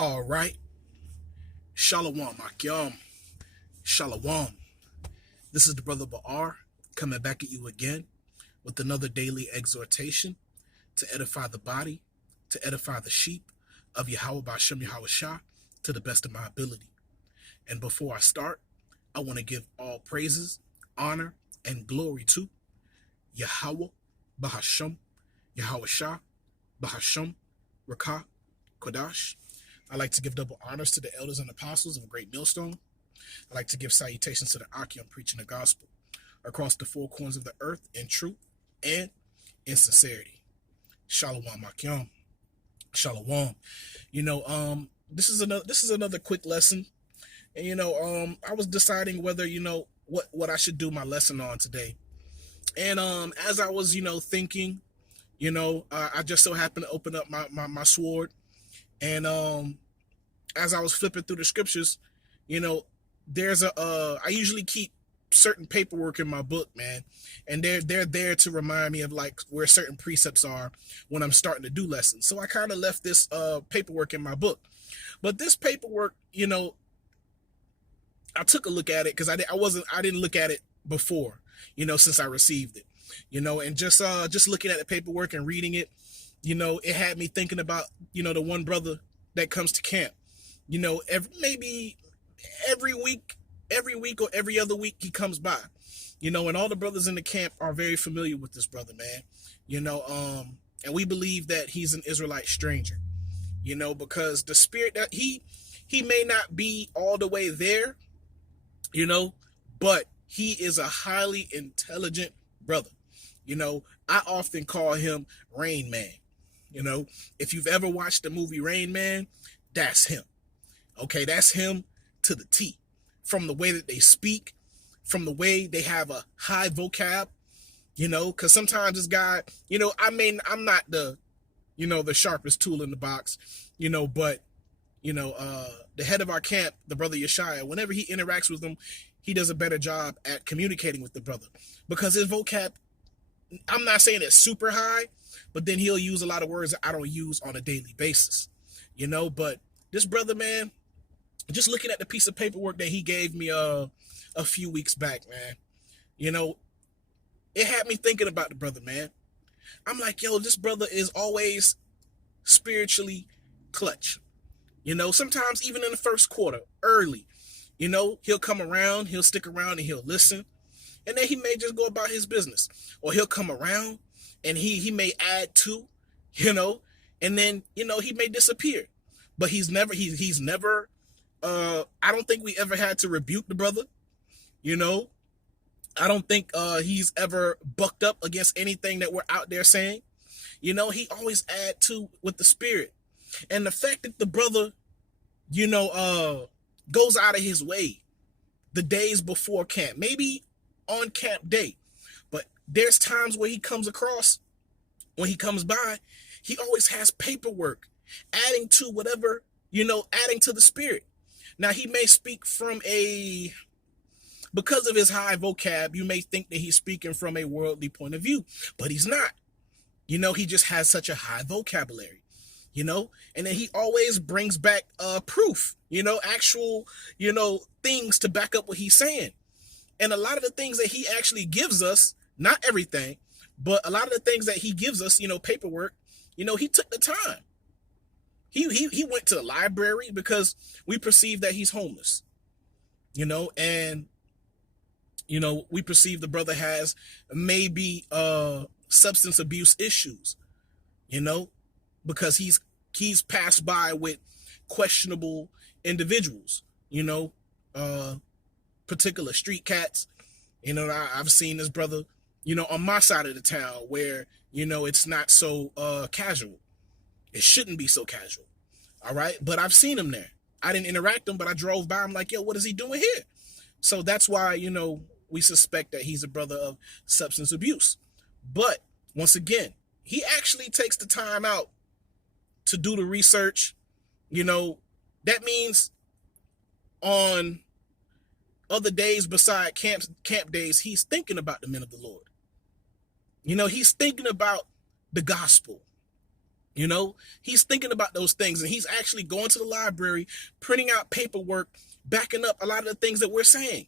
All right. Shalom, Akyam. Shalom. This is the brother Ba'ar coming back at you again with another daily exhortation to edify the body, to edify the sheep of Yahweh Ba'Shem Yahweh Shah to the best of my ability. And before I start, I want to give all praises, honor, and glory to Yahweh Ba'Shem Yahweh Shah Ba'Shem Rakah Kodash. I like to give double honors to the elders and apostles of a great millstone. I like to give salutations to the Akim preaching the gospel across the four corners of the earth in truth and in sincerity. Shalom Akim. Shalom. This is another quick lesson. And I was deciding whether, what I should do my lesson on today. And as I was, thinking, I just so happened to open up my sword. And as I was flipping through the scriptures, there's I usually keep certain paperwork in my book, man, and they're there to remind me of like where certain precepts are when I'm starting to do lessons. So I kind of left this paperwork in my book, but this paperwork, I took a look at it because I didn't look at it before, since I received it, and just looking at the paperwork and reading it, it had me thinking about, the one brother that comes to camp, maybe every week or every other week he comes by, and all the brothers in the camp are very familiar with this brother, man, and we believe that he's an Israelite stranger, because the spirit that he may not be all the way there, but he is a highly intelligent brother. I often call him Rain Man. If you've ever watched the movie Rain Man, that's him. Okay, that's him to the T. From the way that they speak, from the way they have a high vocab, because sometimes this guy, I'm not the, the sharpest tool in the box, but, the head of our camp, the brother Yeshaya, whenever he interacts with them, he does a better job at communicating with the brother because his vocab, I'm not saying it's super high, but then he'll use a lot of words that I don't use on a daily basis, but this brother, man, just looking at the piece of paperwork that he gave me a few weeks back, man, it had me thinking about the brother, man. I'm like, yo, this brother is always spiritually clutch. Sometimes even in the first quarter, early, he'll come around, he'll stick around and he'll listen. And then he may just go about his business. Or he'll come around and he may add to, and then, he may disappear. But he's never, I don't think we ever had to rebuke the brother. I don't think he's ever bucked up against anything that we're out there saying. He always add to with the spirit. And the fact that the brother, goes out of his way the days before camp, maybe on camp day, but there's times where he comes across, when he comes by, he always has paperwork adding to whatever, adding to the spirit. Now he may speak because of his high vocab, you may think that he's speaking from a worldly point of view, but he's not. He just has such a high vocabulary. And then he always brings back proof, actual, things to back up what he's saying. And a lot of the things that he actually gives us, not everything, but a lot of the things that he gives us, paperwork, he took the time. He went to the library because we perceive that he's homeless, and, we perceive the brother has maybe substance abuse issues, because he's passed by with questionable individuals, particular street cats. I've seen this brother, on my side of the town where, it's not so casual. It shouldn't be so casual. All right. But I've seen him there. I didn't interact him, but I drove by. I'm like, yo, what is he doing here? So that's why, we suspect that he's a brother of substance abuse. But once again, he actually takes the time out to do the research. That means on other days beside camp days, he's thinking about the men of the Lord. He's thinking about the gospel. You know, he's thinking about those things, and he's actually going to the library, printing out paperwork, backing up a lot of the things that we're saying.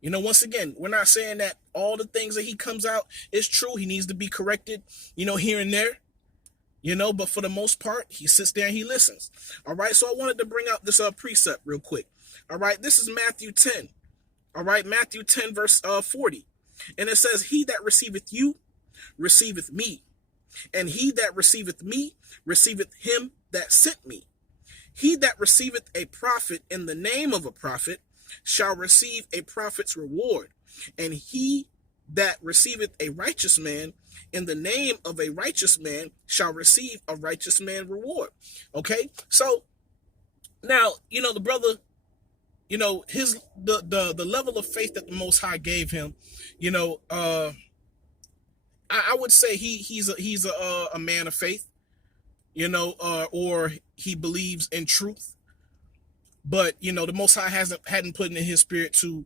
You know, once again, we're not saying that all the things that he comes out is true. He needs to be corrected, here and there, but for the most part, he sits there and he listens. All right. So I wanted to bring out this precept real quick. All right. This is Matthew 10. All right. Matthew 10, verse 40. And it says, he that receiveth you receiveth me. And he that receiveth me receiveth him that sent me. He that receiveth a prophet in the name of a prophet shall receive a prophet's reward. And he that receiveth a righteous man in the name of a righteous man shall receive a righteous man reward. Okay, so now the brother, the level of faith that the Most High gave him, I would say he's a man of faith, or he believes in truth. But the Most High hadn't put it in his spirit to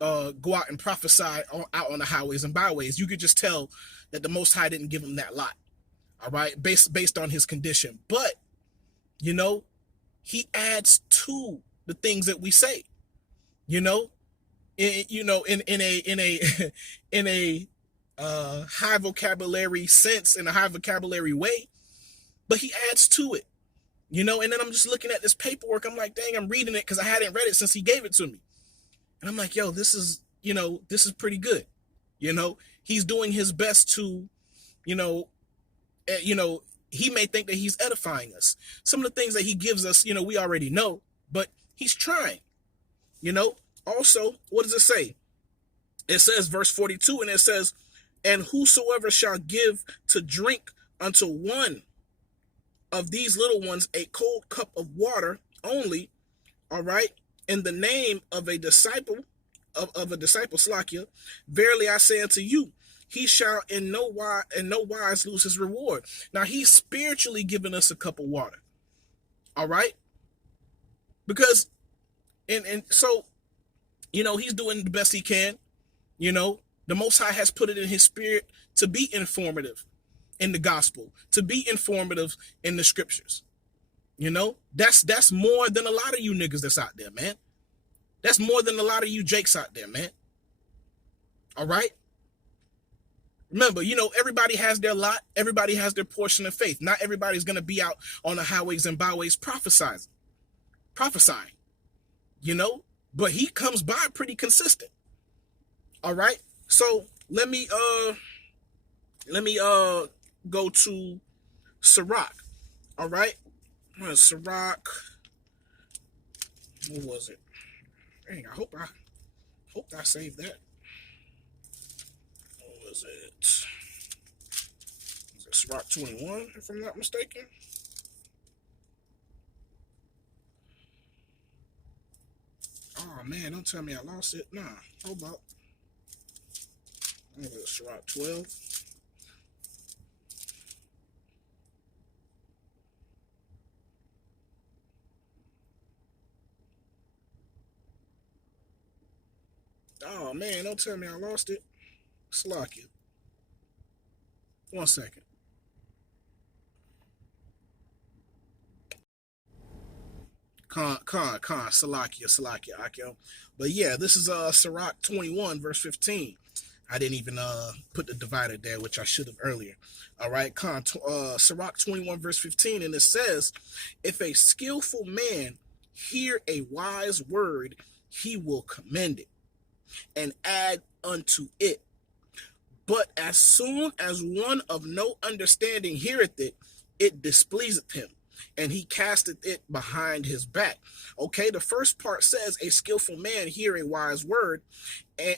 go out and prophesy out on the highways and byways. You could just tell that the Most High didn't give him that lot. All right, based on his condition. But he adds to the things that we say. In a high vocabulary sense, in a high vocabulary way, but he adds to it. And then I'm just looking at this paperwork. I'm like, dang, I'm reading it because I hadn't read it since he gave it to me. And I'm like, yo, this is pretty good. He's doing his best to, he may think that he's edifying us. Some of the things that he gives us, we already know, but he's trying, Also, what does it say? It says verse 42, and it says, and whosoever shall give to drink unto one of these little ones a cold cup of water only, all right, in the name of a disciple, of a disciple, Slakia, verily I say unto you, he shall in no wise lose his reward. Now he's spiritually giving us a cup of water, all right, because and so he's doing the best he can. The Most High has put it in his spirit to be informative in the gospel, to be informative in the scriptures. That's more than a lot of you niggas that's out there, man. That's more than a lot of you Jakes out there, man. All right. Remember, everybody has their lot. Everybody has their portion of faith. Not everybody's going to be out on the highways and byways prophesying, but he comes by pretty consistent. All right. So let me go to Sirach. All right. Sirach. What was it? Dang, I hope I saved that. What was it? Is it Sirach 21, if I'm not mistaken? Oh man, don't tell me I lost it. Nah, hold up. I'm going to Sirach 12. Oh man, don't tell me I lost it. Slakia. 1 second. Salakia, Akim. But yeah, this is Sirach 21, verse 15. I didn't even put the divider there, which I should have earlier. All right, Sirach 21, verse 15, and it says, if a skillful man hear a wise word, he will commend it and add unto it. But as soon as one of no understanding heareth it, it displeaseth him, and he casteth it behind his back. Okay, the first part says, a skillful man hear a wise word, and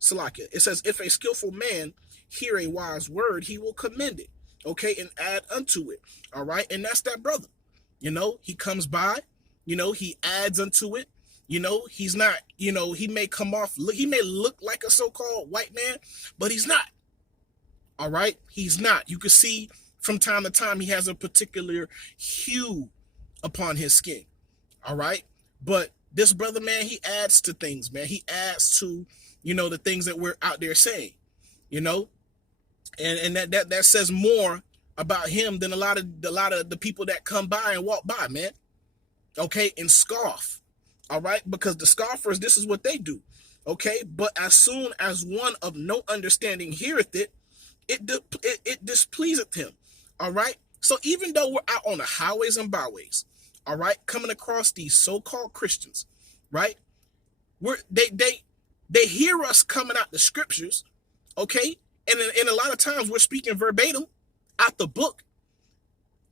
Salakia. It says, if a skillful man hear a wise word, he will commend it, okay, and add unto it. All right, and that's that brother. He comes by, he adds unto it. He's not, he may come off, he may look like a so-called white man, but he's not. All right, he's not. You can see from time to time he has a particular hue upon his skin. All right, but this brother, man, he adds to things, man. He adds to, the things that we're out there saying, and that says more about him than a lot of the people that come by and walk by, man. Okay, and scoff. All right, because the scoffers, this is what they do. Okay, but as soon as one of no understanding heareth it, it displeaseth him. All right, so even though we're out on the highways and byways, all right, coming across these so-called Christians, right, they hear us coming out the scriptures, okay, and a lot of times we're speaking verbatim out the book.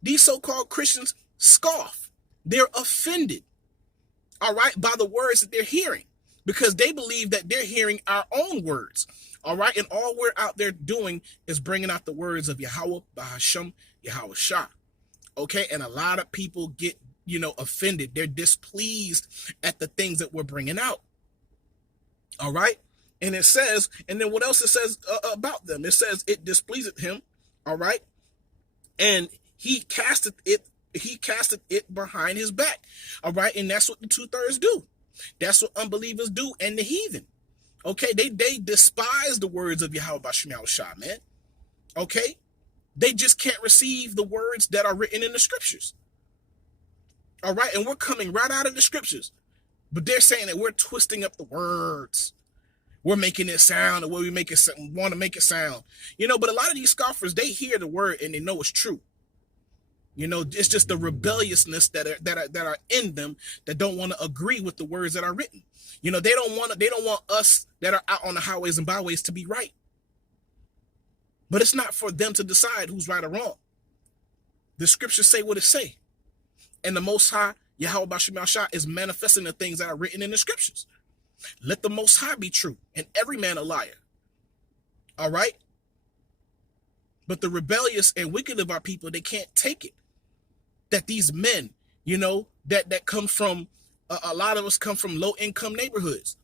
These so-called Christians scoff. They're offended, all right, by the words that they're hearing, because they believe that they're hearing our own words, all right, and all we're out there doing is bringing out the words of Yahweh, Bahasham, Yahweh Shah, okay, and a lot of people get, offended. They're displeased at the things that we're bringing out, all right, and it says, and then what else it says about them? It says it displeaseth him, all right, and he casteth it behind his back, all right, and that's what the 2/3 do. That's what unbelievers do, and the heathen. Okay, they despise the words of Yahweh Bashim Shah, man. Okay, they just can't receive the words that are written in the scriptures. All right, and we're coming right out of the scriptures, but they're saying that we're twisting up the words. We're making it sound the way we want to make it sound. But a lot of these scoffers, they hear the word and they know it's true. It's just the rebelliousness that are in them that don't want to agree with the words that are written. They don't want us that are out on the highways and byways to be right. But it's not for them to decide who's right or wrong. The scriptures say what it say. And the Most High, Yahweh Bashim Shah, is manifesting the things that are written in the scriptures. Let the Most High be true and every man a liar. All right? But the rebellious and wicked of our people, they can't take it. That these men, that come from, a lot of us come from low income neighborhoods.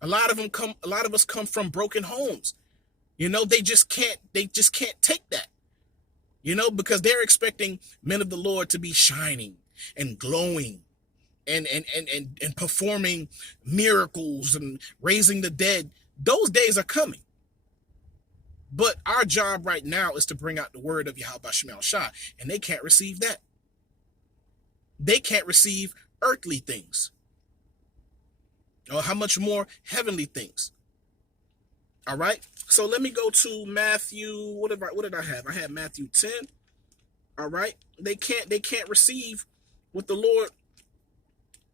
A lot of us come from broken homes. They just can't take that, because they're expecting men of the Lord to be shining and glowing and performing miracles and raising the dead. Those days are coming. But our job right now is to bring out the word of Yahweh Bashim Shah, and they can't receive that. They can't receive earthly things. Or how much more heavenly things. All right. So let me go to Matthew. What did I have? I had Matthew 10. All right. They can't receive what the Lord,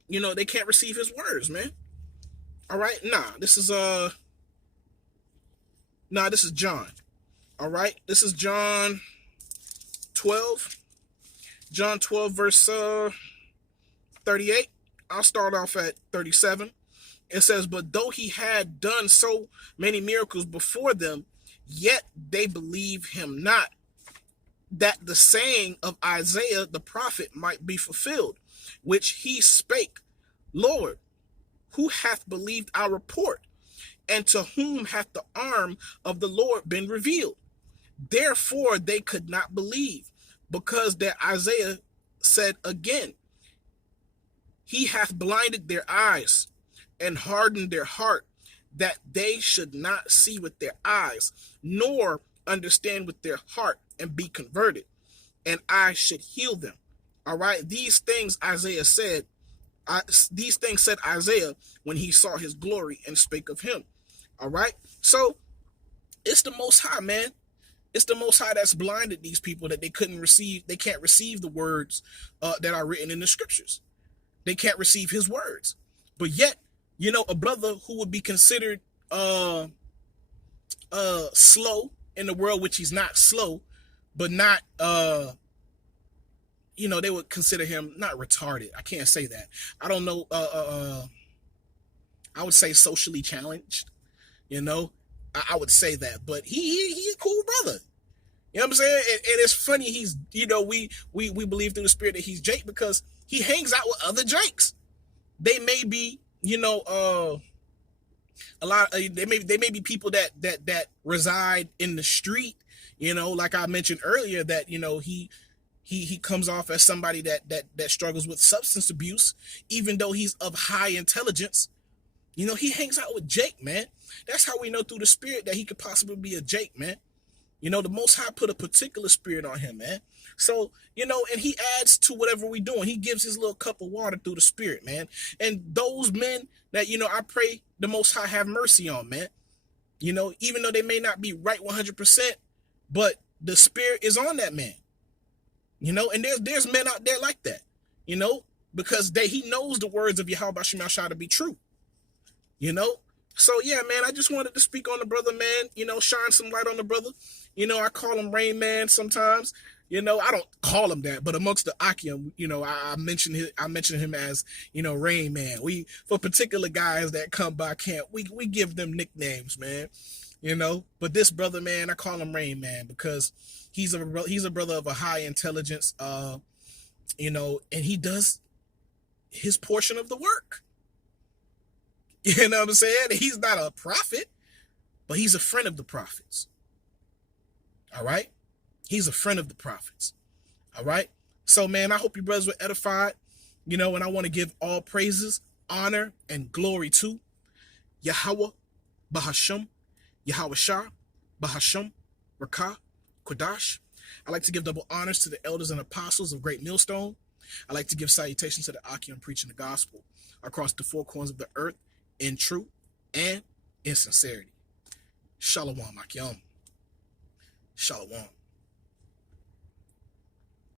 they can't receive his words, man. All right. This is John. All right. This is John 12. John 12, verse 38. I'll start off at 37. It says, but though he had done so many miracles before them, yet they believe him not, that the saying of Isaiah the prophet might be fulfilled, which he spake, Lord, who hath believed our report? And to whom hath the arm of the Lord been revealed? Therefore they could not believe, because that Isaiah said again, he hath blinded their eyes and hardened their heart, that they should not see with their eyes, nor understand with their heart, and be converted, and I should heal them. All right, these things Isaiah said. These things said Isaiah when he saw his glory and spake of him. All right, so it's the Most High, man. It's the Most High that's blinded these people, that they can't receive the words that are written in the scriptures. They can't receive his words. But yet, a brother who would be considered slow in the world, which he's not slow, but not they would consider him not retarded. I can't say that. I don't know. I would say socially challenged. I would say that, but he's a cool brother. You know what I'm saying? And it's funny. He's, we believe through the spirit that he's Jake because he hangs out with other Jakes. They may be, a lot. They may be people that reside in the street. Like I mentioned earlier, that he comes off as somebody that struggles with substance abuse, even though he's of high intelligence. He hangs out with Jake, man. That's how we know through the spirit that he could possibly be a Jake, man. You know, the Most High put a particular spirit on him, man. So, you know, and he adds to whatever we're doing. He gives his little cup of water through the spirit, man. And those men that, you know, I pray the Most High have mercy on, man. You know, even though they may not be right 100%, but the spirit is on that man. You know, and there's men out there like that, you know, because he knows the words of Yahweh Shem Shah to be true, you know. So, yeah, man, I just wanted to speak on the brother, man, you know, shine some light on the brother. You know, I call him Rain Man sometimes. You know, I don't call him that, but amongst the Akim, you know, I mention him as, you know, Rain Man. For particular guys that come by camp, we give them nicknames, man. You know, but this brother, man, I call him Rain Man because he's a brother of a high intelligence, you know, and he does his portion of the work. You know what I'm saying? He's not a prophet, but he's a friend of the prophets. All right? He's a friend of the prophets. All right? So, man, I hope you brothers were edified, you know, and I want to give all praises, honor, and glory to Yahweh, Bahasham, Yahweh Shah, Bahasham, Rakah, Kodash. I like to give double honors to the elders and apostles of Great Millstone. I like to give salutations to the Akim preaching the gospel across the four corners of the earth in truth and in sincerity. Shalom, Akim. Shalom.